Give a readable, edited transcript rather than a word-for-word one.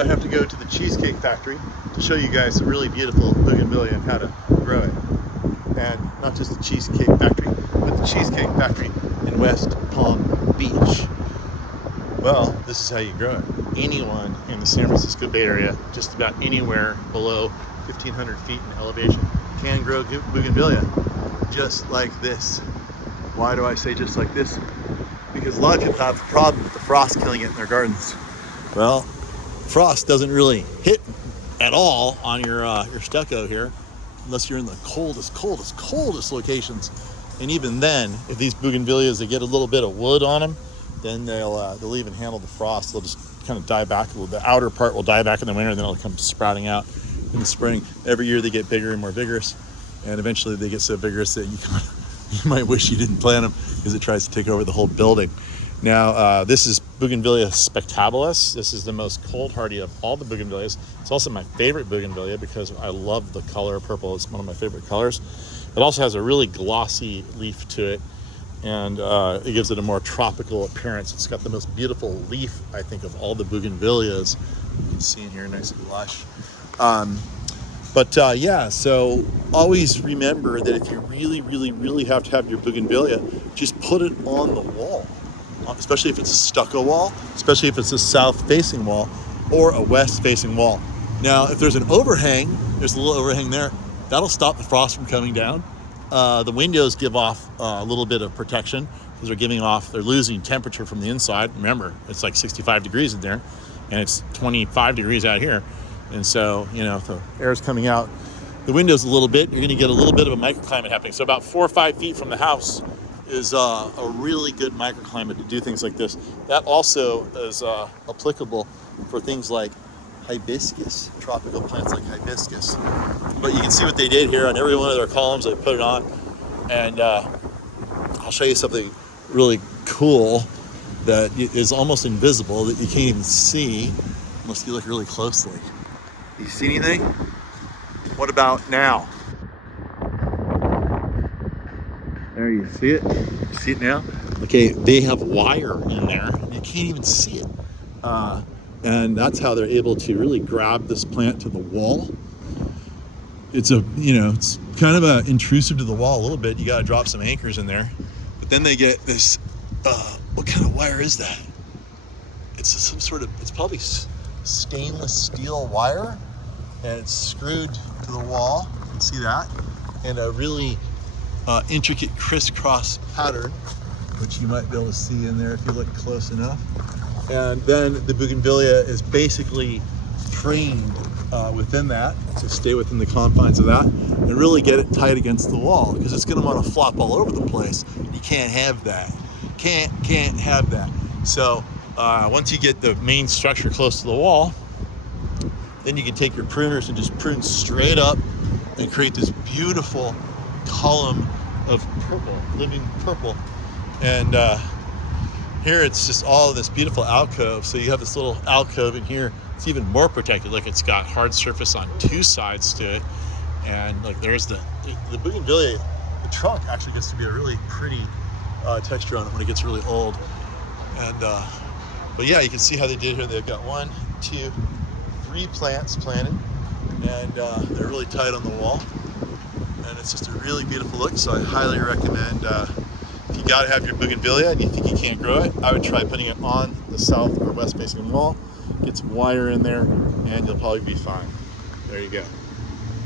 I have to go to the Cheesecake Factory to show you guys a really beautiful bougainvillea and how to grow it. And not just the Cheesecake Factory, but the Cheesecake Factory in West Palm Beach. Well, this is how you grow it. Anyone in the San Francisco Bay Area, just about anywhere below 1,500 feet in elevation, can grow bougainvillea just like this. Why do I say just like this? Because a lot of people have a problem with the frost killing it in their gardens. Well, frost doesn't really hit at all on your stucco here, unless you're in the coldest locations. And even then, if these bougainvilleas, they get a little bit of wood on them, then they'll even handle the frost. They'll just kind of die back a little. The outer part will die back in the winter, then it'll come sprouting out in the spring. Every year they get bigger and more vigorous, and eventually they get so vigorous that you might wish you didn't plant them, because it tries to take over the whole building. Now, this is Bougainvillea spectabilis. This is the most cold hardy of all the bougainvilleas. It's also my favorite bougainvillea because I love the color purple. It's one of my favorite colors. It also has a really glossy leaf to it, and it gives it a more tropical appearance. It's got the most beautiful leaf, I think, of all the bougainvilleas. You can see in here, nice and lush. Yeah, so always remember that if you really have to have your bougainvillea, just put it on the wall, especially if it's a stucco wall, especially if it's a south-facing wall or a west-facing wall. Now, if there's an overhang, there's a little overhang there, that'll stop the frost from coming down. The windows give off a little bit of protection because they're losing temperature from the inside. Remember, it's like 65 degrees in there, and it's 25 degrees out here. And so, if the air's coming out the windows a little bit, you're gonna get a little bit of a microclimate happening. So about 4 or 5 feet from the house is a really good microclimate to do things like this. That also is applicable for things like hibiscus, tropical plants like hibiscus. But you can see what they did here on every one of their columns. They put it on, and I'll show you something really cool that is almost invisible, that you can't even see unless you look really closely. You see anything? What about now? There, you see it? You see it now? Okay, they have wire in there, and you can't even see it. And that's how they're able to really grab this plant to the wall. It's it's kind of intrusive to the wall a little bit. You got to drop some anchors in there. But then they get this, what kind of wire is that? It's it's probably stainless steel wire, and it's screwed to the wall. You can see that. And a really intricate crisscross pattern, which you might be able to see in there if you look close enough. And then the bougainvillea is basically trained within that to stay within the confines of that and really get it tight against the wall, because it's going to want to flop all over the place. You can't have that. Can't have that. So once you get the main structure close to the wall, then you can take your pruners and just prune straight up and create this beautiful column of purple, living purple. And here it's just all of this beautiful alcove. So you have this little alcove in here. It's even more protected. Look, it's got hard surface on 2 sides to it. And like, there's the bougainvillea, the trunk actually gets to be a really pretty texture on it when it gets really old. And but yeah, you can see how they did here. They've got 1, 2, 3 plants planted, and they're really tight on the wall. And it's just a really beautiful look. So I highly recommend, if you got to have your bougainvillea and you think you can't grow it, I would try putting it on the south or west facing wall. Get some wire in there, and you'll probably be fine. There you go.